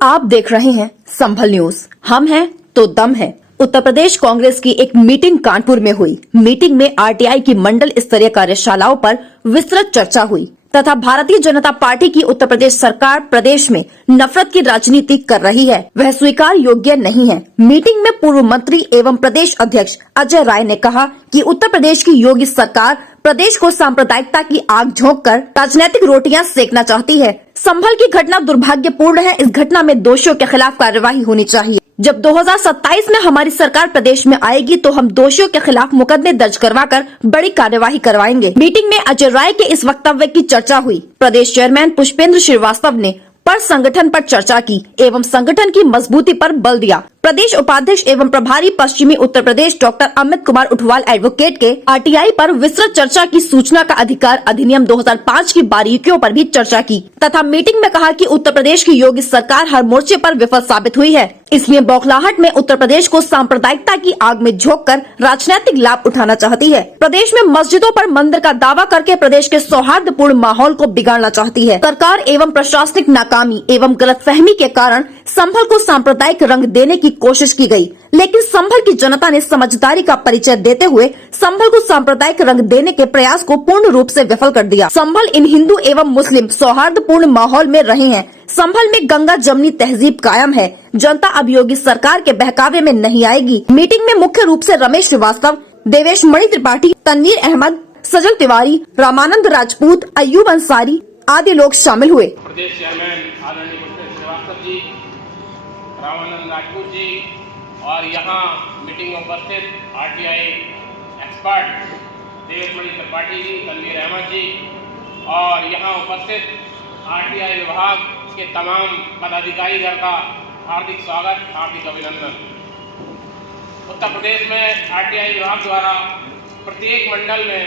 आप देख रहे हैं संभल न्यूज। हम हैं तो दम है। उत्तर प्रदेश कांग्रेस की एक मीटिंग कानपुर में हुई। मीटिंग में आरटीआई की मंडल स्तरीय कार्यशालाओं पर विस्तृत चर्चा हुई तथा भारतीय जनता पार्टी की उत्तर प्रदेश सरकार प्रदेश में नफरत की राजनीति कर रही है, वह स्वीकार योग्य नहीं है। मीटिंग में पूर्व मंत्री एवं प्रदेश अध्यक्ष अजय राय ने कहा कि उत्तर प्रदेश की योगी सरकार प्रदेश को सांप्रदायिकता की आग झोंक कर राजनीतिक रोटियां सेकना चाहती है। संभल की घटना दुर्भाग्यपूर्ण है। इस घटना में दोषियों के खिलाफ कार्यवाही होनी चाहिए। जब 2027 में हमारी सरकार प्रदेश में आएगी तो हम दोषियों के खिलाफ मुकदमे दर्ज करवाकर बड़ी कार्यवाही करवाएंगे। मीटिंग में अजय राय के इस वक्तव्य की चर्चा हुई। प्रदेश चेयरमैन पुष्पेंद्र श्रीवास्तव ने पर संगठन पर चर्चा की एवं संगठन की मजबूती पर बल दिया। प्रदेश उपाध्यक्ष एवं प्रभारी पश्चिमी उत्तर प्रदेश डॉक्टर अमित कुमार उठवाल एडवोकेट के आरटीआई पर विस्तृत चर्चा की, सूचना का अधिकार अधिनियम 2005 की बारीकियों पर भी चर्चा की तथा मीटिंग में कहा कि उत्तर प्रदेश की योगी सरकार हर मोर्चे पर विफल साबित हुई है, इसलिए बौखलाहट में उत्तर प्रदेश को सांप्रदायिकता की आग में झोंककर राजनीतिक लाभ उठाना चाहती है। प्रदेश में मस्जिदों पर मंदिर का दावा करके प्रदेश के सौहार्दपूर्ण माहौल को बिगाड़ना चाहती है। सरकार एवं प्रशासनिक नाकामी एवं गलतफहमी के कारण संभल को सांप्रदायिक रंग देने की कोशिश की गई, लेकिन संभल की जनता ने समझदारी का परिचय देते हुए संभल को सांप्रदायिक रंग देने के प्रयास को पूर्ण रूप से विफल कर दिया। संभल इन हिंदू एवं मुस्लिम सौहार्दपूर्ण माहौल में रहे हैं। संभल में गंगा जमनी तहजीब कायम है। जनता अब योगी सरकार के बहकावे में नहीं आएगी। मीटिंग में मुख्य रूप से रमेश श्रीवास्तव, देवेश मणि त्रिपाठी, तनवीर अहमद, सजल तिवारी, रामानंद राजपूत, अयूब अंसारी आदि लोग शामिल हुए। प्रदेश चेयरमैन आदरणीय पुष्पेंद्र श्रीवास्तव जी, रामानंद राजपूत जी और यहाँ मीटिंग में उपस्थित आरटीआई एक्सपर्ट देवेश मणि त्रिपाठी जी, तनवीर अहमद जी और यहाँ उपस्थित आरटीआई विभाग के तमाम पदाधिकारीगण का हार्दिक स्वागत, हार्दिक अभिनंदन। उत्तर प्रदेश में आरटीआई विभाग द्वारा प्रत्येक मंडल में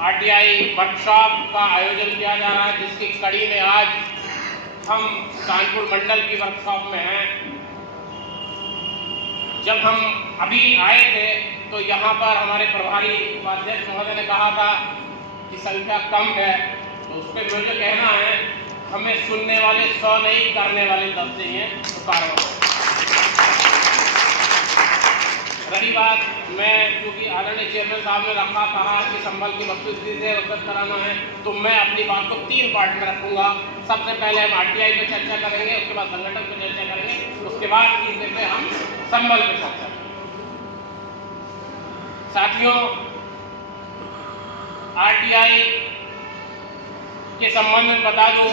आरटीआई वर्कशॉप का आयोजन किया जा रहा है, जिसकी कड़ी में आज हम कानपुर मंडल की वर्कशॉप में हैं। जब हम अभी आए थे तो यहाँ पर हमारे प्रभारी उपाध्यक्ष महोदय ने कहा था कि संख्या कम है, तो उस पर मुझे कहना है हमें सुनने वाले 100 नहीं, करने वाले 10 चाहिए, तो कार्रवाई। रही बात, मैं क्योंकि आदरणीय चेयरमैन साहब ने कहा कि संभल की वस्तुस्थिति से अवगत कराना है, तो मैं अपनी बात को 3 पार्ट में रखूंगा। सबसे पहले हम आरटीआई पे चर्चा करेंगे, उसके बाद संगठन पे चर्चा करेंगे, उसके बाद तीसरे पे हम संभल पे चर्चा करेंगे। साथियों, आरटीआई के संबंध में बता दूं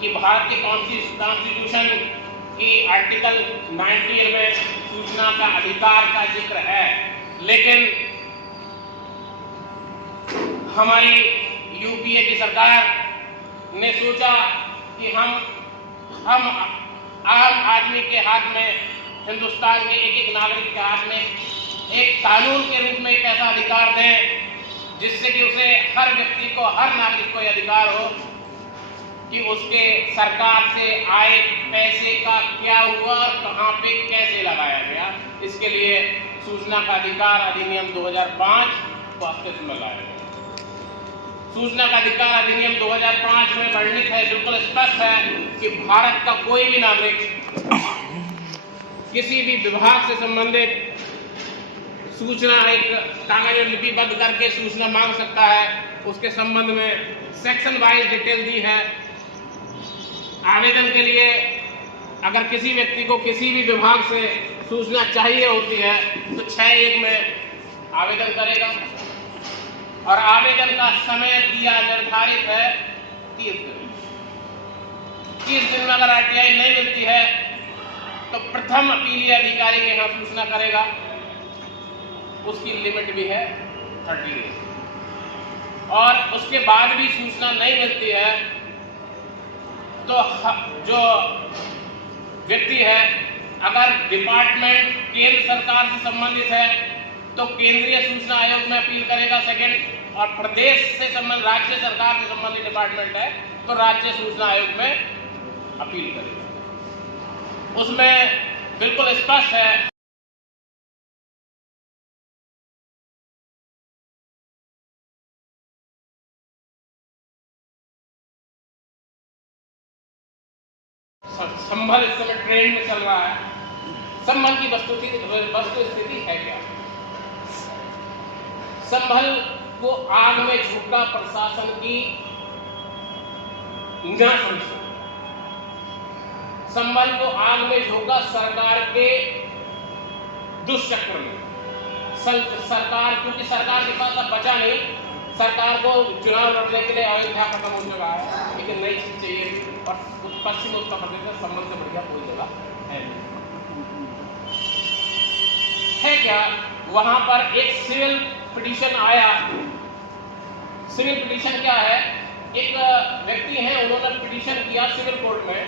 कि भारत के कॉन्स्टिट्यूशन की आर्टिकल 19 में सूचना का अधिकार का जिक्र है, लेकिन हमारी यूपीए की सरकार ने सोचा कि हम आम आदमी के हाथ में, हिंदुस्तान के एक एक नागरिक के हाथ में एक कानून के रूप में एक ऐसा अधिकार दें जिससे कि उसे हर व्यक्ति को, हर नागरिक को यह अधिकार हो कि उसके सरकार से आए पैसे का क्या हुआ और कहां पे कैसे लगाया गया। इसके लिए सूचना का अधिकार अधिनियम 2005 को अस्तित्व में लाया गया। सूचना का अधिकार अधिनियम 2005 में वर्णित है, बिल्कुल स्पष्ट है कि भारत का कोई भी नागरिक किसी भी विभाग से संबंधित सूचना एक कागज में लिपिबद्ध करके सूचना मांग सकता है। उसके संबंध में सेक्शन वाइज डिटेल दी है। आवेदन के लिए अगर किसी व्यक्ति को किसी भी विभाग से सूचना चाहिए होती है तो 6(1) में आवेदन करेगा और आवेदन का समय दिया निर्धारित है 30 दिन। 30 दिन में अगर आरटीआई नहीं मिलती है तो प्रथम अपीलीय अधिकारी के यहाँ सूचना करेगा। उसकी लिमिट भी है 30 डेज और उसके बाद भी सूचना नहीं मिलती है तो जो व्यक्ति है, अगर डिपार्टमेंट केंद्र सरकार से संबंधित है तो केंद्रीय सूचना आयोग में अपील करेगा सेकंड, और प्रदेश से संबंधित राज्य सरकार से संबंधित डिपार्टमेंट है तो राज्य सूचना आयोग में अपील करेगा। उसमें बिल्कुल स्पष्ट है संभल इस समय ट्रेंड में चल रहा है। संभल की वस्तु स्थिति है क्या? संभल को आग में झोंका प्रशासन की नासमझी, संभल को आग में झोंका सरकार के दुष्चक्र में। सरकार, क्योंकि सरकार के पास अब बचा नहीं, सरकार को चुनाव लड़ने के लिए अयोध्या खत्म हो चुका है, लेकिन नई चीज चाहिए। और पश्चिम उत्तर प्रदेश में संभल से बढ़िया कोई जगह है क्या? वहां पर एक सिविल पिटीशन आया। सिविल पिटीशन क्या है? एक व्यक्ति है, उन्होंने पिटीशन किया सिविल कोर्ट में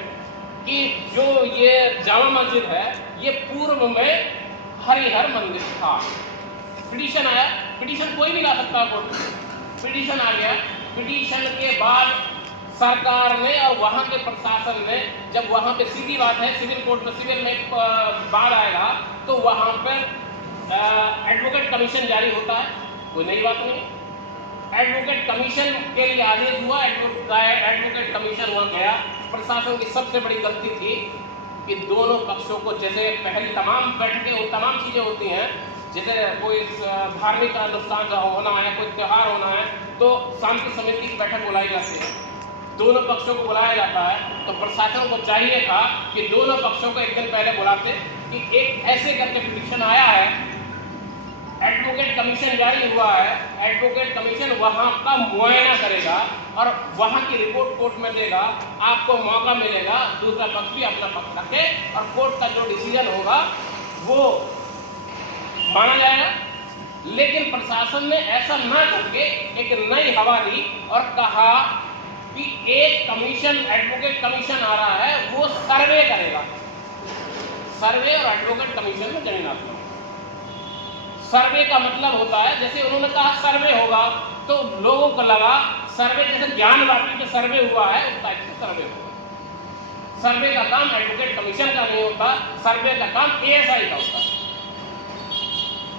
कि जो ये जामा मस्जिद है ये पूर्व में हरिहर मंदिर था। पिटीशन आया, पिटीशन कोई भी ला सकता है कोर्ट में। पिटीशन आ गया, पिटीशन के बाद सरकार ने और वहां के प्रशासन ने, जब वहां पे सीधी बात है सिविल कोर्ट में, सिविल में बात आएगा तो वहां पर एडवोकेट कमीशन जारी होता है, कोई नई बात नहीं। एडवोकेट कमीशन के लिए आदेश हुआ, एडवोकेट कमीशन वहां गया। प्रशासन की सबसे बड़ी गलती थी कि दोनों पक्षों को, जैसे पहले तमाम बैठकें और तमाम चीजें होती हैं, जैसे कोई धार्मिक अनुष्ठान होना है, कोई त्योहार होना है, तो शांति समिति की बैठक बुलाई जाती है, दोनों पक्षों को बुलाया जाता है। तो प्रशासन को चाहिए था कि दोनों पक्षों को एक दिन पहले बुलाते कि एक ऐसे करके पिटीशन आया है, एडवोकेट कमीशन जारी हुआ है, एडवोकेट कमीशन वहां का मुआयना करेगा और वहां की रिपोर्ट कोर्ट में देगा, आपको मौका मिलेगा दूसरा पक्ष भी अपना पक्ष रखे और कोर्ट का जो डिसीजन होगा वो माना जाएगा। लेकिन प्रशासन ने ऐसा ना करके एक नई हवा दी और कहा कि एक कमीशन, एडवोकेट कमीशन आ रहा है, वो सर्वे करेगा। सर्वे और एडवोकेट कमीशन में जमीन आसमान। सर्वे का मतलब होता है, जैसे उन्होंने कहा सर्वे होगा तो लोगों को लगा सर्वे जैसे ज्ञानवापी में सर्वे हुआ है उस टाइप से सर्वे होगा। सर्वे का काम एडवोकेट कमीशन का नहीं होता, सर्वे का काम ASI का होता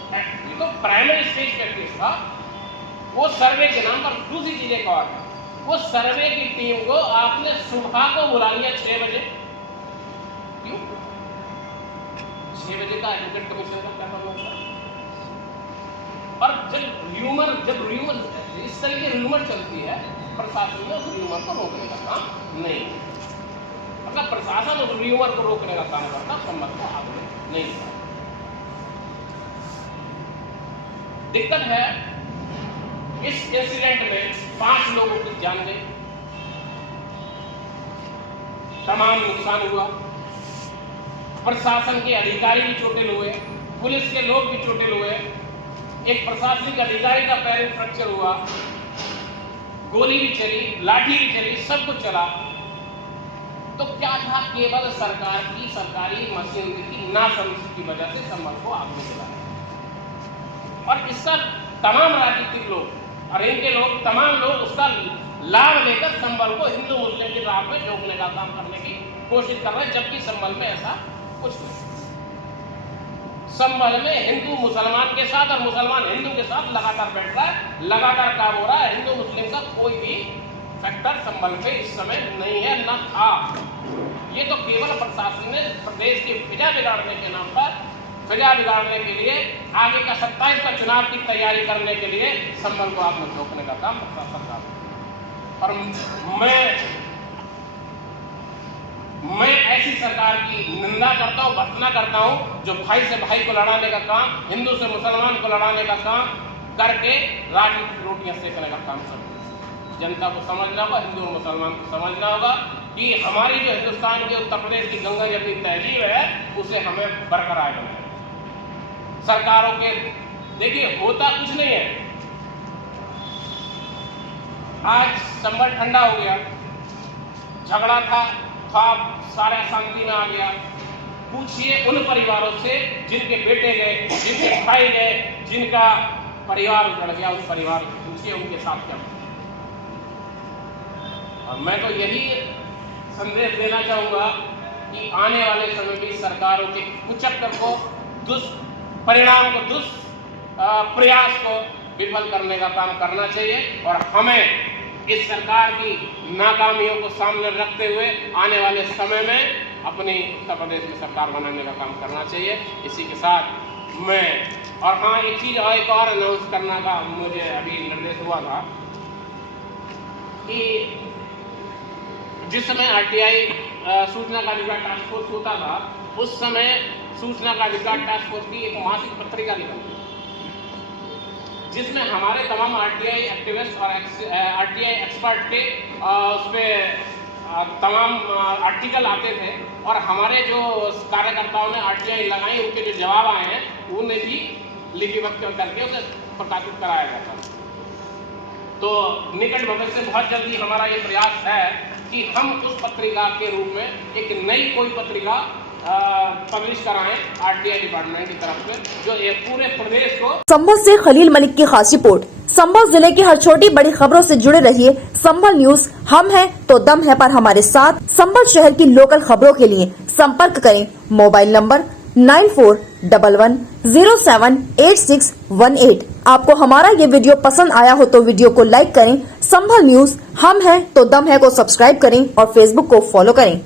है। ये तो प्राइमरी स्टेज प्रैक्टिस था। वो सर्वे के नाम पर दूसरी चीज एक और है, वो सर्वे की टीम को आपने सुबह को बुला लिया 6 बजे। क्यों 6 बजे का एडवोकेट कमीशन का क्या काम होता है? और जब र्यूमर इस तरह की र्यूमर चलती है, प्रशासन ने उस र्यूमर को रोकने का काम नहीं, मतलब प्रशासन उस र्यूमर को रोकने का काम करता, संबंध को आगे नहीं करता। दिक्कत है इस इंसिडेंट में 5 लोगों की जान गई, तमाम नुकसान हुआ, प्रशासन के अधिकारी भी चोटिल हुए, पुलिस के लोग भी चोटिल हुए, एक प्रशासनिक अधिकारी का पैर फ्रैक्चर हुआ, गोली भी चली, लाठी भी चली, सब कुछ चला। तो क्या था? केवल सरकार की सरकारी मशीनरी की नासमझी की वजह से संभल को आग में जलाया। और इसका तमाम राजनीतिक लोग और इनके लोग, तमाम लोग उसका लाभ लेकर संभल को हिंदू मुस्लिम की राह में झोंकने का काम करने की कोशिश कर रहे हैं, जबकि संभल में ऐसा कुछ नहीं। संभल में हिंदू मुसलमान के साथ और मुसलमान हिंदू के साथ लगातार बैठ रहा है, लगातार काम हो रहा है। हिंदू मुस्लिम का कोई भी फैक्टर संभल पे इस समय नहीं है, न था। ये तो केवल प्रशासन ने प्रदेश की फिजा बिगाड़ने के नाम पर, फिजा बिगाड़ने के लिए, आगे का 27 का चुनाव की तैयारी करने के लिए संभल को आग में झोंकने का काम प्रशासन का। और मैं ऐसी सरकार की निंदा करता हूं, भर्त्सना करता हूं, जो भाई से भाई को लड़ाने का काम, हिंदू से मुसलमान को लड़ाने का काम करके राजनीतिक रोटियां सेकने का काम करते हैं। जनता को समझना होगा, हिंदू और मुसलमान को समझना होगा कि हमारी जो हिंदुस्तान के उत्तर प्रदेश की गंगा जमनी तहजीब है, उसे हमें बरकरार रखना है। सरकारों के देखिए होता कुछ नहीं है। आज संभल ठंडा हो गया, झगड़ा था, सारा शांति में आ गया। पूछिए उन परिवारों से जिनके बेटे गए, जिनके भाई गए, जिनका परिवार उजड़ गया, उस परिवार पूछिए उनके साथ क्या। और मैं तो यही संदेश देना चाहूंगा कि आने वाले समय में सरकारों के कुचक्कर को, दुष्परिणाम को, दुष्प्रयास को विफल करने का काम करना चाहिए। और हमें इस सरकार की नाकामियों को सामने रखते हुए आने वाले समय में अपनी उत्तर प्रदेश में सरकार बनाने का काम करना चाहिए। इसी के साथ मैं और हाँ, एक चीज़ और एक और अनाउंस करने का मुझे अभी निर्देश हुआ था कि जिस समय आरटीआई सूचना का अधिकार टास्क फोर्स होता था, उस समय सूचना का अधिकार टास्क फोर्स की एक मासिक पत्रिका निकलती, जिसमें हमारे तमाम आरटीआई एक्टिविस्ट और आरटीआई एक्सपर्ट के उस पर तमाम आर्टिकल आते थे और हमारे जो कार्यकर्ताओं ने आरटीआई लगाई, उनके जो जवाब आए हैं उन्हें भी लिपिबद्ध करके उसे प्रकाशित कराया जाता है। तो निकट भविष्य में बहुत जल्दी हमारा ये प्रयास है कि हम उस पत्रिका के रूप में एक नई कोई पत्रिका पब्लिश कराएं आरटीआई डिपार्टमेंट की तरफ से, जो ये पूरे प्रदेश को। संभल से खलील मलिक की खास रिपोर्ट। संभल जिले की हर छोटी बड़ी खबरों से जुड़े रहिए संभल न्यूज। हम हैं तो दम है पर हमारे साथ। संभल शहर की लोकल खबरों के लिए संपर्क करें मोबाइल नंबर 9411078618। आपको हमारा ये वीडियो पसंद आया हो तो वीडियो को लाइक करें। संभल न्यूज हम हैं तो दम है को सब्सक्राइब करें और फेसबुक को फॉलो करें।